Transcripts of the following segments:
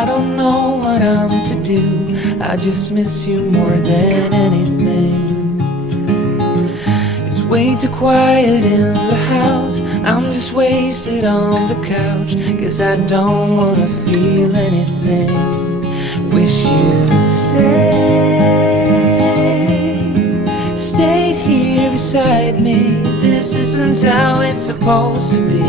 I don't know what I'm to do. I just miss you more than anything. It's way too quiet in the house. I'm just wasted on the couch, 'cause I don't wanna feel anything. Wish you'd stayed here beside me. This isn't how it's supposed to be.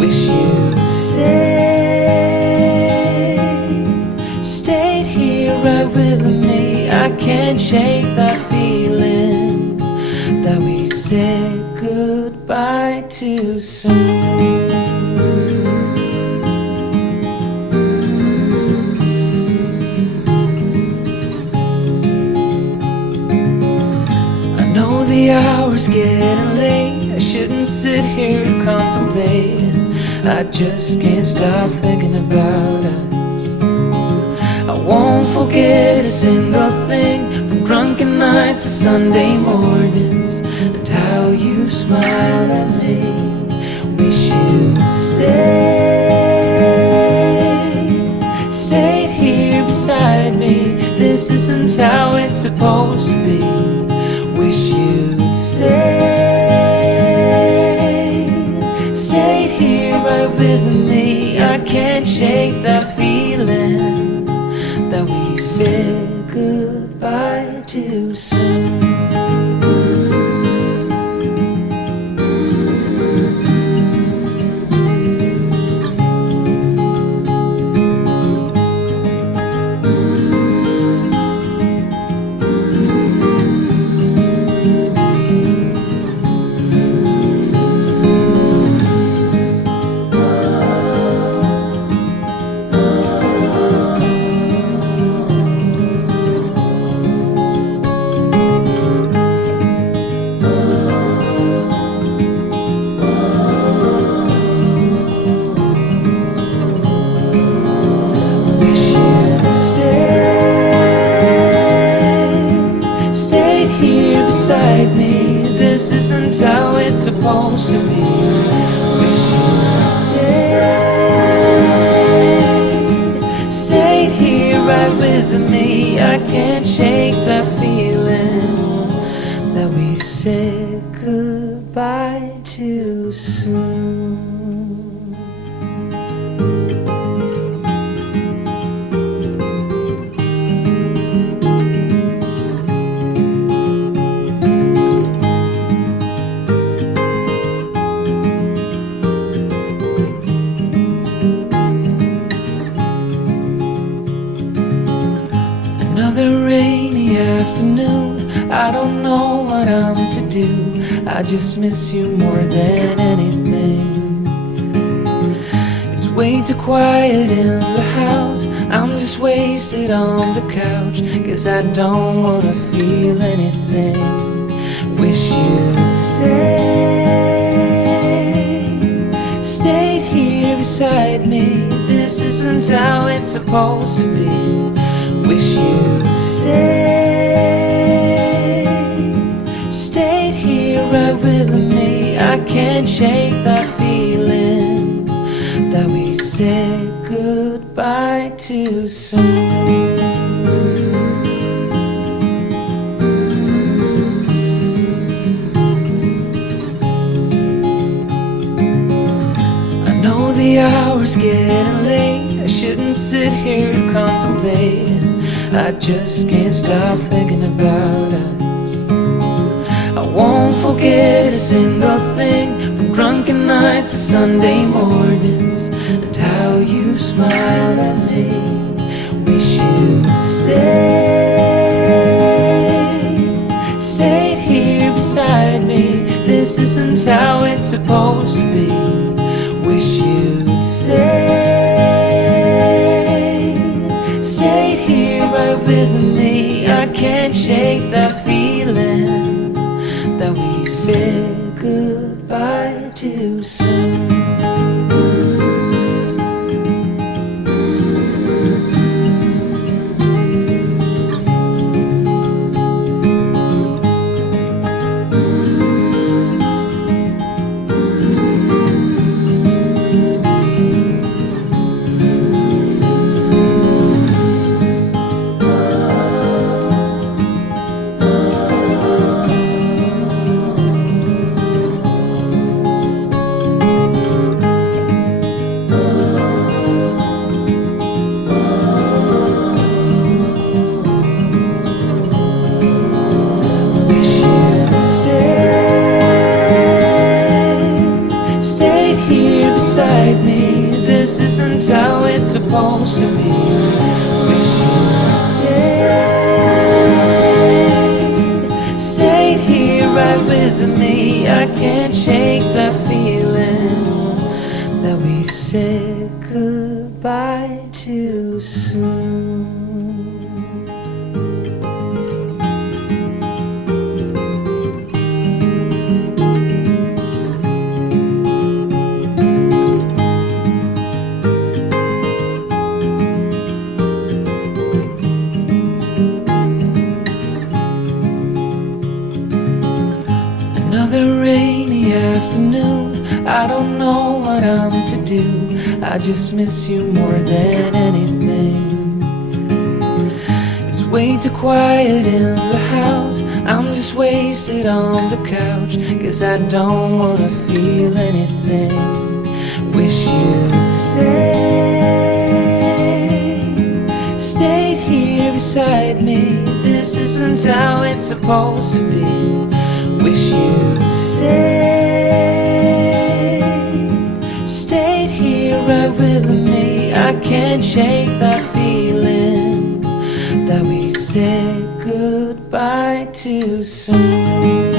Wish you'd stayed here right with me. I can't shake that feeling that we said goodbye too soon. The hour's getting late. I shouldn't sit here contemplating. I just can't stop thinking about us. I won't forget a single thing, from drunken nights to Sunday mornings, and how you smile at me. Wish you'd stayed here beside me. This isn't how it's supposed to be. Wish you'd stayed here right with me. I can't shake that feeling that we said goodbye too soon. Beside me, this isn't how it's supposed to be. Wish you'd stayed here right with me. I can't shake that feeling that we said goodbye too soon. Another rainy afternoon. I don't know what I'm to do. I just miss you more than anything. It's way too quiet in the house. I'm just wasted on the couch, 'cause I don't wanna feel anything. Wish you'd stayed here beside me. This isn't how it's supposed to be. Wish you'd stayed here right with me. I can't shake that feeling that we said goodbye too soon. I know the hour's getting late. I shouldn't sit here contemplating. I just can't stop thinking about us. I won't forget a single thing, from drunken nights to Sunday mornings, and how you smile at me. Wish you'd stayed here beside me. This isn't how it's supposed to be. Wish you'd stayed here right with me. I can't shake that feeling that we said goodbye too soon. supposed to be. Wish you'd stayed here right with me. I can't shake that feeling that we said goodbye too soon. Another rainy afternoon, I don't know what I'm to do. I just miss you more than anything. It's way too quiet in the house, I'm just wasted on the couch, 'cause I don't wanna feel anything. Wish you'd stayed here beside me. This isn't how it's supposed to be. Wish you'd stayed here right with me. I can't shake that feeling that we said goodbye too soon.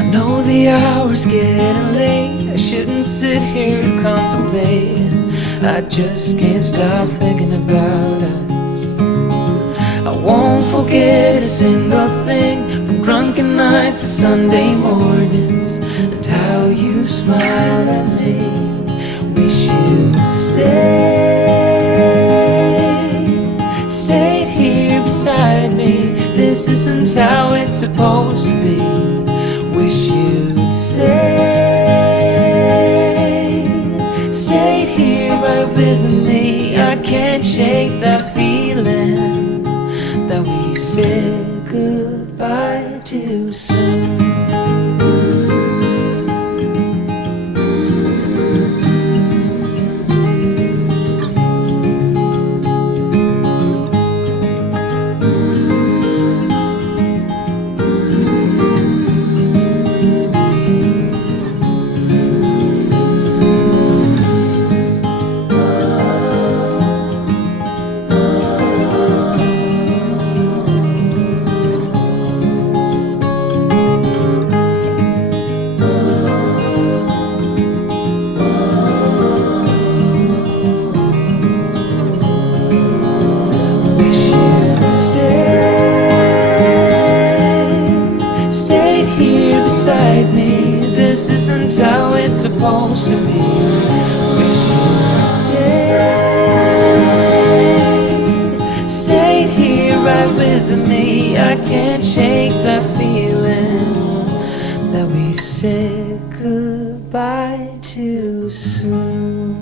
I know the hour's getting late, I shouldn't sit here contemplating. I just can't stop thinking about us. I won't forget a single thing, from drunken nights to Sunday mornings, and how you smile at me. Wish you'd stayed here beside me. This isn't how it's supposed to be. Wish you'd stayed here right with me. I can't shake that feeling that we said goodbye too soon. Beside me, this isn't how it's supposed to be. Wish you'd stayed here right with me. I can't shake that feeling that we said goodbye too soon.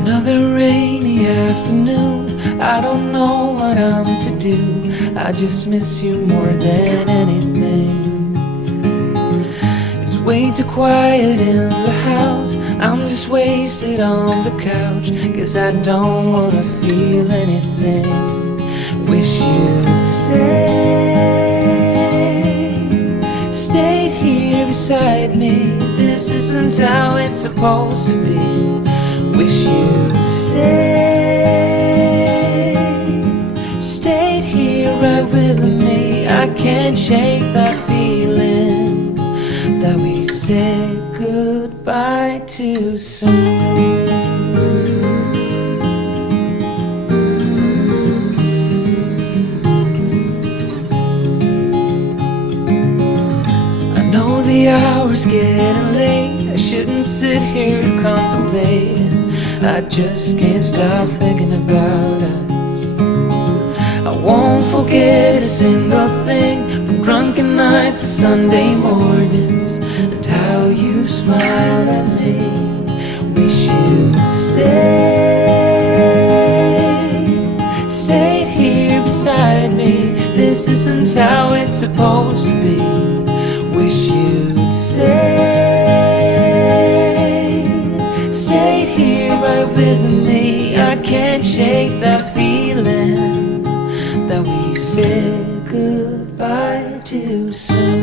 Another rainy afternoon, I don't know what I'm to do. I just miss you more than anything. It's way too quiet in the house, I'm just wasted on the couch, 'cause I don't wanna feel anything. Wish you'd stayed here beside me. This isn't how it's supposed to be. Wish you'd stayed here right with me. I can't shake that feeling that we said goodbye too soon. I know the hour's getting late, I shouldn't sit here contemplating. I just can't stop thinking about us. I won't forget a single thing, from drunken nights to Sunday mornings, and how you smile at me. Wish you'd stay how it's supposed to be. Wish you'd stayed here right with me. I can't shake that feeling that we said goodbye too soon.